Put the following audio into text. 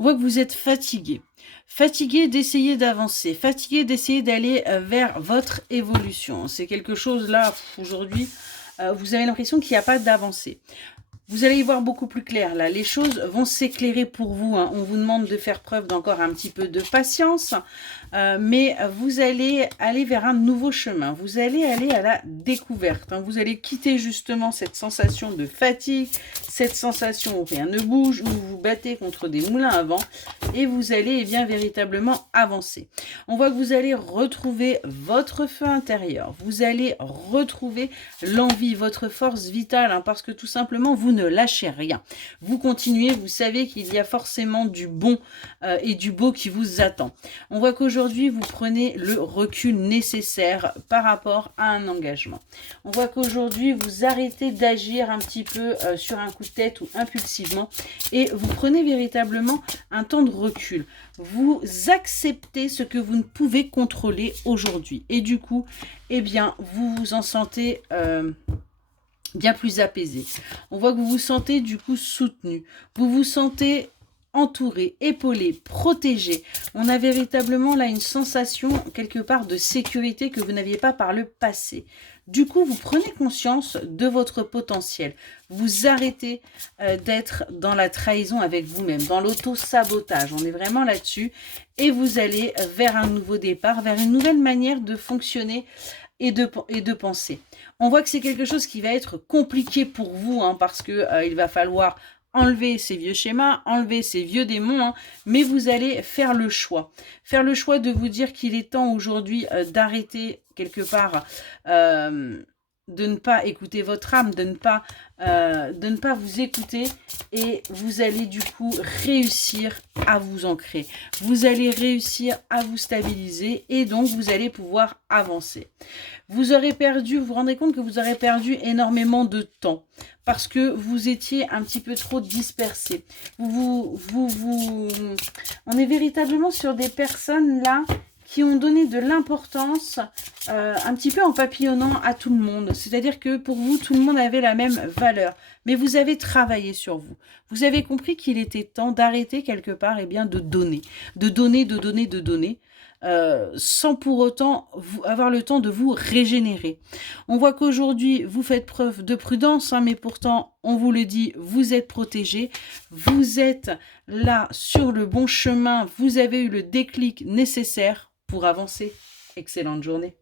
On voit que vous êtes fatigué. Fatigué d'essayer d'avancer, fatigué d'essayer d'aller vers votre évolution. C'est quelque chose là, aujourd'hui, vous avez l'impression qu'il n'y a pas d'avancée. Vous allez y voir beaucoup plus clair là. Les choses vont s'éclairer pour vous, hein. On vous demande de faire preuve d'encore un petit peu de patience, mais vous allez aller vers un nouveau chemin. Vous allez aller à la découverte, hein. Vous allez quitter justement cette sensation de fatigue, cette sensation où rien ne bouge, où vous vous battez contre des moulins à vent, et vous allez bien véritablement avancer. On voit que vous allez retrouver votre feu intérieur. Vous allez retrouver l'envie, votre force vitale, hein, parce que tout simplement, vous ne lâchez rien. Vous continuez, vous savez qu'il y a forcément du bon et du beau qui vous attend. On voit qu'aujourd'hui, vous prenez le recul nécessaire par rapport à un engagement. On voit qu'aujourd'hui, vous arrêtez d'agir un petit peu sur un coup de tête ou impulsivement et vous prenez véritablement un temps de recul. Vous acceptez ce que vous ne pouvez contrôler aujourd'hui. Et du coup, eh bien, vous vous en sentez bien plus apaisé. On voit que vous vous sentez du coup soutenu. Vous vous sentez entouré, épaulé, protégé. On a véritablement là une sensation quelque part de sécurité que vous n'aviez pas par le passé. Du coup, vous prenez conscience de votre potentiel. Vous arrêtez d'être dans la trahison avec vous-même, dans l'auto-sabotage. On est vraiment là-dessus. Et vous allez vers un nouveau départ, vers une nouvelle manière de fonctionner et de penser. On voit que c'est quelque chose qui va être compliqué pour vous, hein, parce que il va falloir enlever ces vieux schémas, enlever ces vieux démons, hein, mais vous allez faire le choix. Faire le choix de vous dire qu'il est temps aujourd'hui d'arrêter quelque part, de ne pas écouter votre âme, de ne pas vous écouter, et vous allez du coup réussir à vous ancrer. Vous allez réussir à vous stabiliser et donc vous allez pouvoir avancer. Vous aurez perdu, vous vous rendez compte que vous aurez perdu énormément de temps parce que vous étiez un petit peu trop dispersé. On est véritablement sur des personnes là qui ont donné de l'importance un petit peu en papillonnant à tout le monde. C'est-à-dire que pour vous, tout le monde avait la même valeur. Mais vous avez travaillé sur vous. Vous avez compris qu'il était temps d'arrêter quelque part de donner. De donner, de donner, de donner. Sans pour autant avoir le temps de vous régénérer. On voit qu'aujourd'hui, vous faites preuve de prudence, hein, mais pourtant, on vous le dit, vous êtes protégé, vous êtes là sur le bon chemin, vous avez eu le déclic nécessaire pour avancer. Excellente journée.